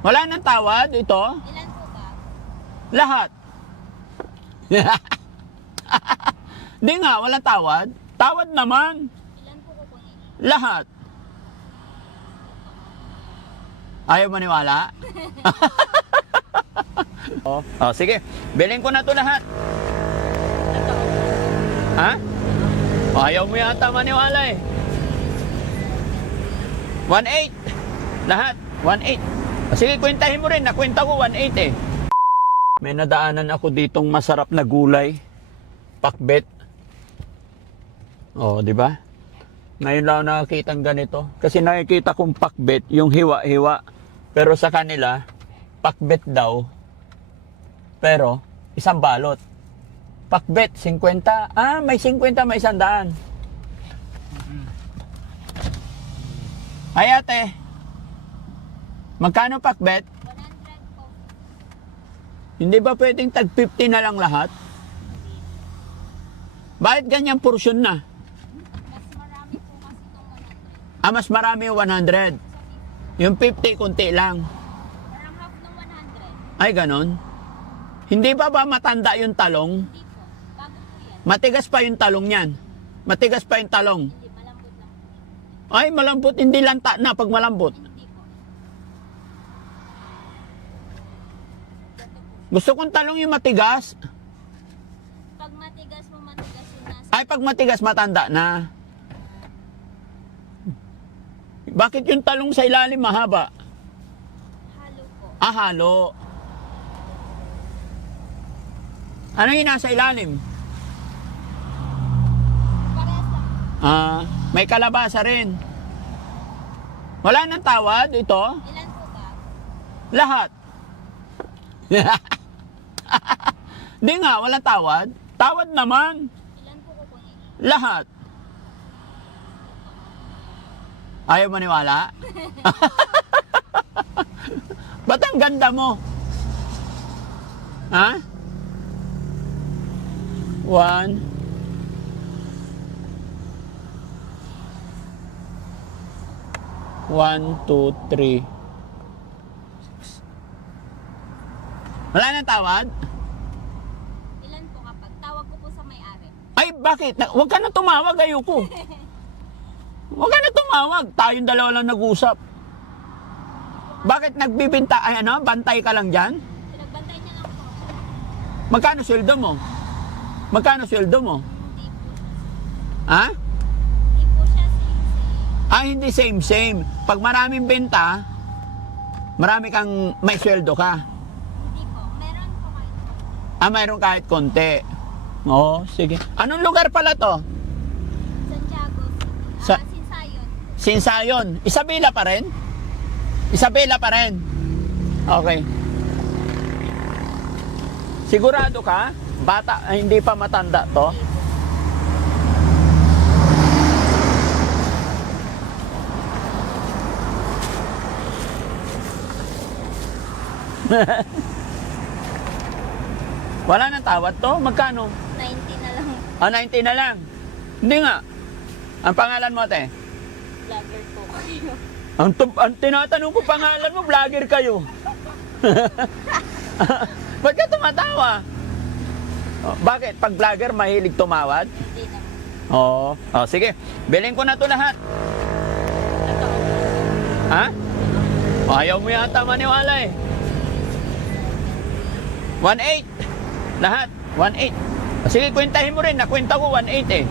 Wala nang tawad ito? Ilan po ba? Lahat. Di nga, walang tawad. Tawad naman. Ilan po kukunin? Lahat. Ayaw maniwala? Sige. Bilhin ko na to lahat. Ha? Ayaw mo yata maniwala eh. 1.8. Lahat. 1.8. Sige, kwentahin mo rin. Nakwenta ko 1.8 eh. May nadaanan ako ditong masarap na gulay. Pakbet. Di ba? Ngayon lang nakakita ng ganito. Kasi nakikita kong pakbet, yung hiwa-hiwa. Pero sa kanila, pakbet daw. Pero, isang balot. Pakbet, 50. May 50, may 100. Ay ate, magkano pakbet? 100 po. Hindi ba pwedeng tag 50 na lang lahat? Bakit ganyan porsyon na? Mas marami po kasi itong 100. Mas marami yung 100. Yung 50, kunti lang. Parang half ng 100. Ay, ganon. Hindi ba matanda yung talong? Hindi po. Bago po yan. Matigas pa yung talong yan. Matigas pa yung talong. Hindi, malambot lang po. Ay, malambot. Hindi lanta na pag malambot. Hindi po. Gusto kong talong yung matigas. Pag matigas mo, matigas yung nasa. Ay, pag matigas, matanda na. Bakit yung talong sa ilalim mahaba? Halo po. Halo. Ano yung nasa ilalim? Parehas lang. May kalabasa rin. Wala nang tawad ito? Ilan po ba? Lahat. Di nga, walang tawad. Tawad naman. Ilan po kukunin? Lahat. Ayaw maniwala? Ba't ang ganda mo? Ha? 1 1, 2, 3. Wala nang tawad? Ilan po kapag? Tawag ko po sa may-ari. Ay, bakit? Huwag ka na tumawag, ayoko. Huwag ka na tumawag. Tayong dalawa lang nag-usap. Bakit nagbibinta? Ay ano, bantay ka lang dyan? Pinagbantay niya lang po. Magkano sweldo mo? Magkano sweldo mo? Hindi po. Ha? Hindi po siya same. Hindi same. Pag maraming benta, marami kang may sweldo ka. Hindi po. Meron po kayo. Mayroon kahit konti. Oo, sige. Anong lugar pala to? Santiago City. Sa- Sinsayon. Sinsayon. Isabela pa rin? Isabela pa rin. Okay. Sigurado ka? Bata, hindi pa matanda to? Wala nang tawad to? Magkano? 90 na lang. 90 na lang. Hindi nga. Ang pangalan mo, te? Vlogger po kayo. Ang tinatanong ko pangalan mo, vlogger kayo. Ba't ka tumatawa? Bakit? Pag vlogger, mahilig tumawad? Hindi na. Oo. Sige. Bilhin ko na to lahat. Ito. Ha? Ayaw mo yata maniwala eh. 1.8. Lahat. 1.8. Sige, kwentahin mo rin. Nakwenta ko 1.8 eh.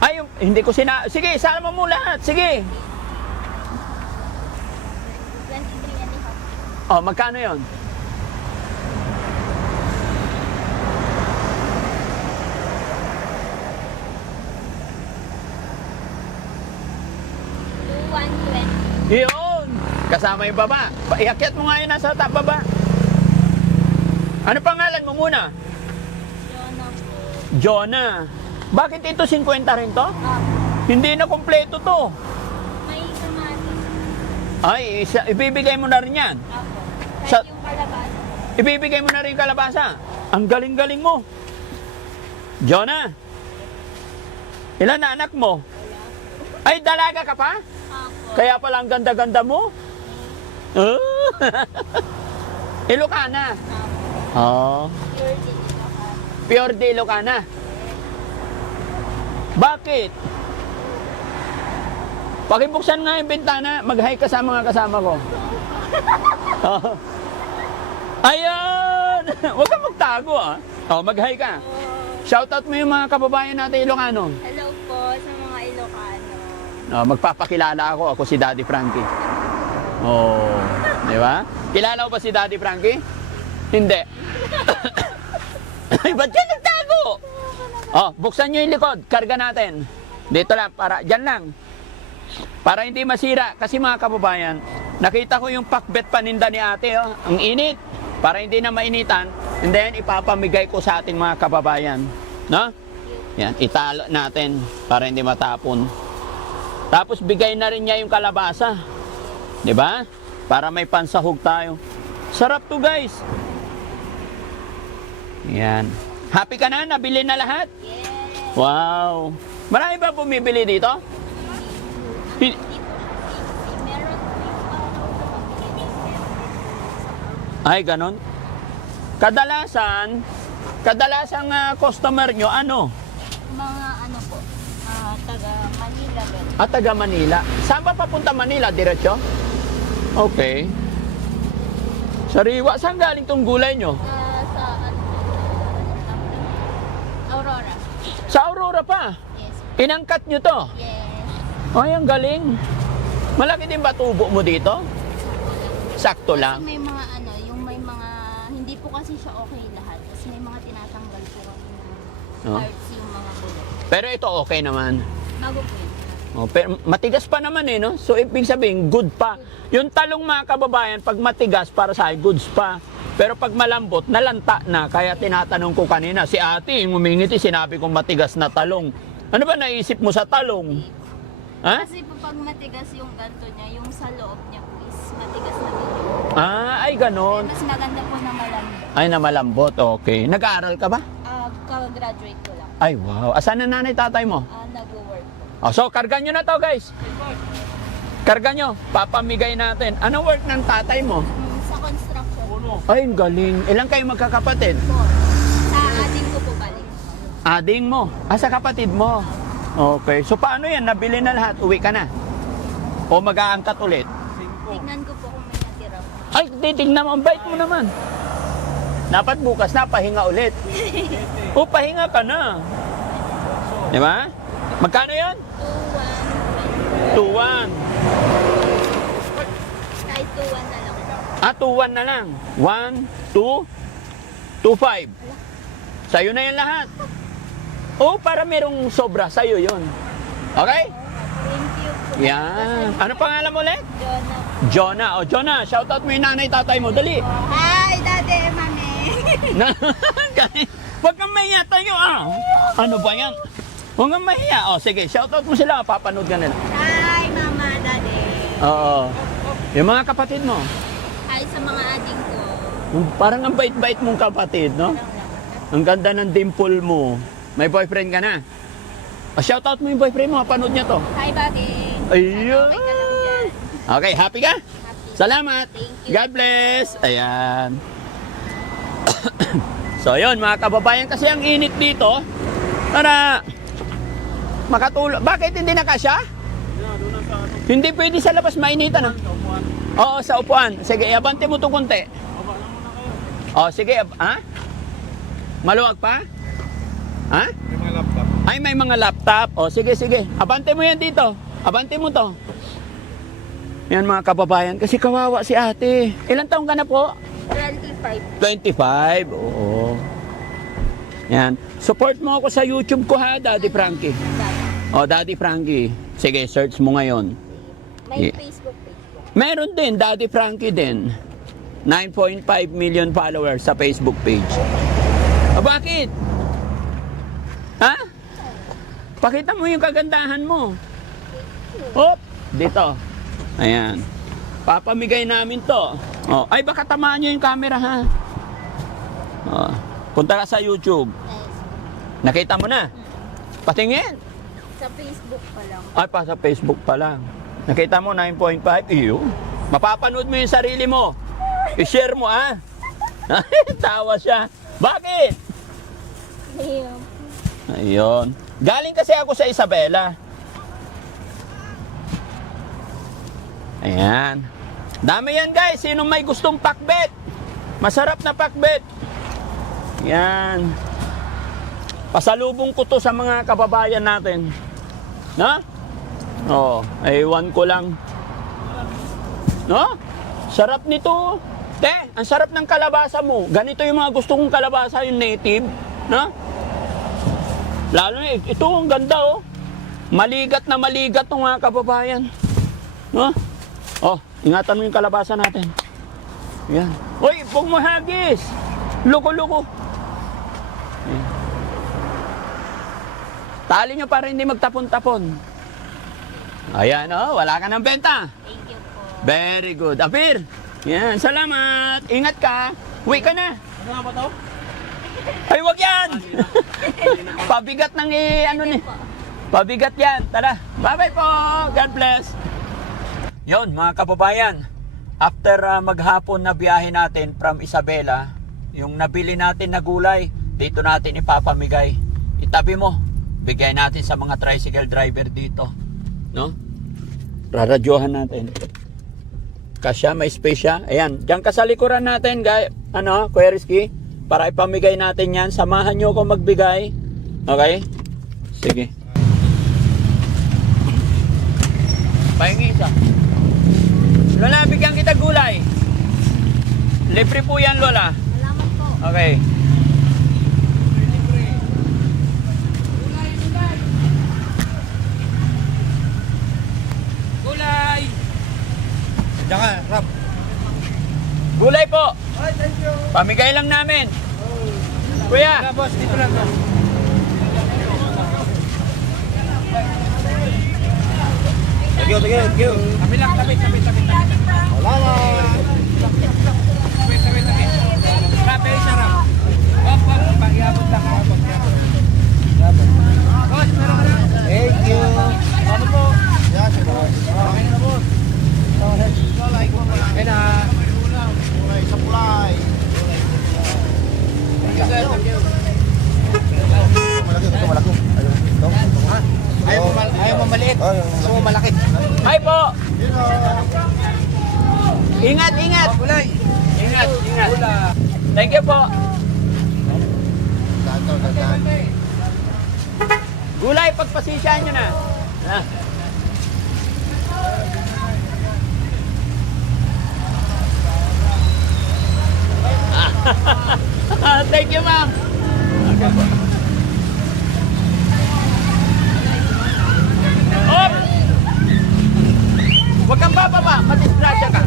Ay, hindi ko Sige, sama mo lahat. Sige. 23 and a half. Magkano yon? Yun! Kasama yung baba. Iakyat mo nga yun nasa top baba. Ano pangalan mo muna? Jonah po. Jonah. Bakit ito 50 rin to? Ah, Hindi na kompleto to. may kamatis. Ay, ibibigay mo na rin yan. Apo. Sa- Kahit yung kalabasa. Ibibigay mo na rin yung kalabasa. Ang galing-galing mo. Jonah, Ilan na anak mo? Ay, dalaga ka pa? Opo. Kaya pala ang ganda-ganda mo? Oh. Ilocana. Opo. Oh. Pure din ito ka. Pure de Ilocana. Bakit? Pakibuksan nga yung bintana, mag-hi ka sa mga kasama ko. Oh. Ayan! Huwag kang magtago ah. Oh, mag-hi ka. Shoutout mo yung mga kababayan natin Ilocano. Hello po sa mga Ilocano. Oh, magpapakilala ako si Daddy Frankie. Oh, di ba? Kilala mo ba si Daddy Frankie? Hindi. Ay, ba't yan nagtago? Oh, buksan nyo yung likod. Karga natin. Dito lang, dyan lang. Para hindi masira. Kasi mga kababayan, nakita ko yung pakbet paninda ni ate. Oh. Ang init. Para hindi na mainitan. And then, ipapamigay ko sa ating mga kababayan. No? Yan, italo natin para hindi matapon. Tapos, bigay na rin niya yung kalabasa. Di ba? Para may pansahog tayo. Sarap to guys. Yan. Happy ka na? Nabili na lahat? Yes. Wow. Marami ba bumibili dito? Hin- Meron Ay, ganon. Kadalasang customer nyo, ano? mga ano po, taga Manila. Taga Manila. Saan ba papunta Manila? Diretso? Okay. Sariwa, saan galing tong gulay nyo? Sa Aurora. Sa Aurora pa. Yes. Inangkat nyo to. Yes. Ay, ang galing. Malaki din ba tubo mo dito? Sakto Kasi lang. may mga ano, yung may mga, hindi po kasi siya okay lahat. Kasi may mga tinatanggal po kami ng Oh. parts yung mga bulok. Pero ito okay naman. Bago po yun. Oh, pero matigas pa naman eh, no? So, ibig sabihin, good pa. Yung talong mga kababayan, pag matigas, para sa akin, goods pa. Pero pag malambot, nalanta na. Kaya tinatanong ko kanina, si ate, yung umingiti, sinabi kong matigas na talong. Ano ba naisip mo sa talong? Ha? Kasi po pag matigas yung ganto niya, yung sa loob niya po is matigas na din. Ay, ganon. Mas maganda po na malambot. Ay, na malambot, okay. Nag-aaral ka ba? Kag-graduate ko lang. Ay, wow. Asan na nanay tatay mo? Nag-work po. Oh, so, karga nyo na to, guys. Karga nyo. Papamigay natin. Anong work ng tatay mo? Sa construction po. Ay, ang galing. Ilan kayo magkakapatid? Sa atin ko po balik. Ading mo. Sa kapatid mo. Okay. So, paano yan? Nabili na lahat. Uwi ka na. O mag-aangkat ulit. Tignan ko po kung may natira po. Ay, titignan mo. Ang bait mo naman. Dapat bukas na, pahinga ulit. O, pahinga ka na. Di ba? Magkano yan? 2-1. 2-1. Kahit 2-1 na lang. 2-1 na lang. 1, 2, 2-5. Sa'yo na yan lahat. O, para merong sobra. Sa'yo yun. Okay? Thank you po. Yan. Ano pangalan mo ulit? Jonah. Jonah. O, Jonah, shoutout mo yung nanay, tatay mo. Dali. Hi, Daddy, Mami. Huwag kang mahiya tayo. Ano ba yan? Huwag kang mahiya. O, sige, shoutout mo sila. Papanood ka nila. Hi, Mama, Daddy. Oo. Yung mga kapatid mo. Hi sa mga ading ko. Parang ang bait-bait mong kapatid, no? Ang ganda ng dimple mo. May boyfriend ka na? Shoutout mo yung boyfriend mo. Panood niya to. Hi, Buddy. Ayun. Okay ka lang dyan. Okay, happy ka? Happy. Salamat. Thank you. God bless. Ayan. So, yun mga kababayan. Kasi ang init dito, para makatulog. Bakit hindi na kasya? Hindi pwede sa labas, mainitan. Oo, sa upuan. Sige, abante mo ito konti. Sige. Maluwag pa? Ha? May mga laptop. Ay, may mga laptop. Sige, sige. Abante mo yan dito. Abante mo to. Yan mga kababayan. Kasi kawawa si ate. Ilang taong ka na po? 25. 25. Oo. Yan. Support mo ako sa YouTube ko ha, Daddy Frankie. Daddy Frankie. Sige, search mo ngayon. May Yeah. Facebook. Meron din, Daddy Frankie din. 9.5 million followers sa Facebook page. Bakit? Ha? Pakita mo yung kagandahan mo. Dito. Ayan. Papamigay namin to. Ay, baka tamaan nyo yung camera ha. Punta ka sa YouTube. Nice. Nakita mo na. Patingin. Sa Facebook pa lang. Ay, pa sa Facebook pa lang. Nakita mo, 9.5? Iyo. Mapapanood mo yung sarili mo. I-share mo, ah. Tawa siya. Bakit? Ayun. Ayun. Galing kasi ako sa Isabela. Ayan. Dami yan, guys. Sino may gustong pakbet? Masarap na pakbet. Yan. Pasalubong ko to sa mga kababayan natin. Na? Oh, ewan ko lang. No? Sarap nito. Te, ang sarap ng kalabasa mo. Ganito yung mga gusto kong kalabasa, yung native. No? Lalo na ito, ang ganda oh. Maligat na maligat ng mga kababayan. No? Oh, ingatan mo yung kalabasa natin. Yan. Uy, huwag mo hagis. Loko-loko. Ayan. Tali nyo para hindi magtapon-tapon. Ayan, oh, wala ka ng benta. Thank you po. Very good. Apir. Yan, salamat. Ingat ka. Uwi ka na. Ano nga ba to? Ay, wag yan. Pabigat ng ano ni. Pabigat yan. Tara. Bye-bye po. God bless. Yon, mga kababayan. After maghapon na biyahe natin from Isabela, yung nabili natin na gulay, dito natin ipapamigay. Itabi mo. Bigay natin sa mga tricycle driver dito. No? Raradyohan natin. Kasya, may space siya. Ayan, diyan ka sa likuran natin, guys. Ano, Kuya Rizky? Para ipamigay natin yan. Samahan nyo ako magbigay. Okay? Sige. Pahingi isa. Lola, bigyan kita gulay. Libre po yan, Lola. Salamat po. Okay. Gulay! Diyan ka, Rob. Gulay po. Ay, thank you. Pamigay lang namin. Kuya. Wala, boss, dito lang to. Thank you, thank you. Kami lang, tabi. Salamat. Tabi. Grabe, sarap. Wag, pakiabot lang. Boss, meron ka na. Thank you. Ano po? Yes, boss. Okay na, boss. Okay na. Kulay sa kulay. Thank you, sir. Thank you. Malaki. Ayaw mo maliit. Gusto mo malaki. Hi po. Ingat, ingat. Kulay. Ingat. Thank you po. Gulay, pagpasisyahan nyo na. Ah. Thank you, ma'am. Okay po. Op! Huwag kang bababa, madisgrasya ka.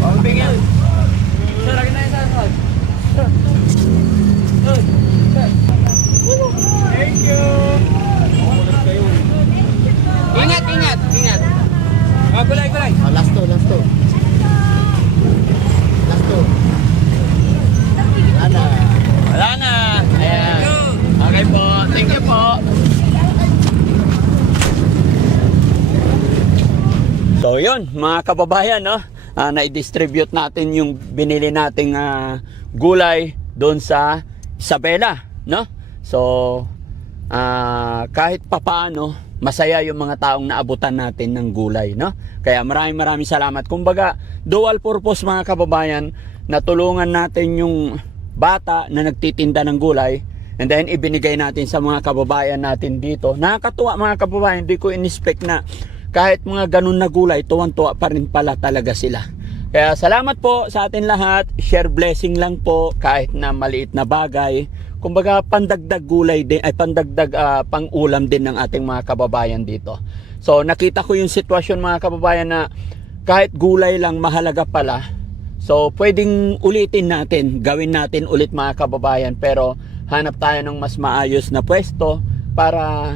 Oh, bigyan. Sir, akin na yung sasal. Thank you. Ingat. Gulay. Last two. Wala na. Ayan. Okay po. Thank you po. So yun, mga kababayan, no? Na-distribute natin yung binili nating gulay doon sa Isabela, no? So, kahit papaano, masaya yung mga taong naabutan natin ng gulay, no? Kaya maraming salamat. Kumbaga, dual purpose, mga kababayan, natulungan natin yung bata na nagtitinda ng gulay, and then ibinigay natin sa mga kababayan natin dito. Nakakatuwa, mga kababayan, hindi ko in-expect na kahit mga ganun na gulay, tuwan-tuwa pa rin pala talaga sila. Kaya salamat po sa atin lahat. Share blessing lang po, kahit na maliit na bagay. Kumbaga, pandagdag gulay din, ay pandagdag pang-ulam din ng ating mga kababayan dito. So, nakita ko yung sitwasyon, mga kababayan, na kahit gulay lang mahalaga pala. So, pwedeng ulitin natin, gawin natin ulit, mga kababayan, pero hanap tayo ng mas maayos na pwesto para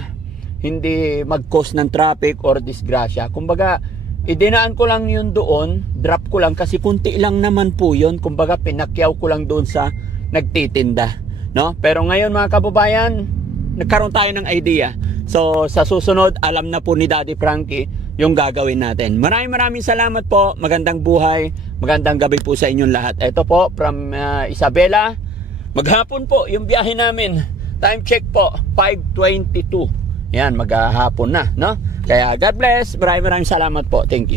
hindi mag-cause ng traffic or disgrasya. Kumbaga, idinaan ko lang yun doon, drop ko lang kasi kunti lang naman po yun. Kumbaga pinakyaw ko lang doon sa nagtitinda, no? Pero ngayon mga kababayan, nagkaroon tayo ng idea. So sa susunod, alam na po ni Daddy Frankie yung gagawin natin. Maraming salamat po. Magandang buhay, magandang gabi po sa inyong lahat. Ito po from Isabela. Maghapon po yung biyahe namin. Time check po 5:22. Yan, maghapon na, no? Kaya God bless. Maraming salamat po. Thank you.